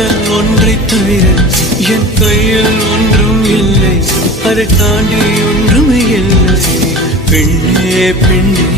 காதல் ஒன்றை தவிர என் கையில் ஒன்றும் இல்லை, அதை தாண்டி ஒன்றுமே இல்லை. பெண்ணே பெண்ணே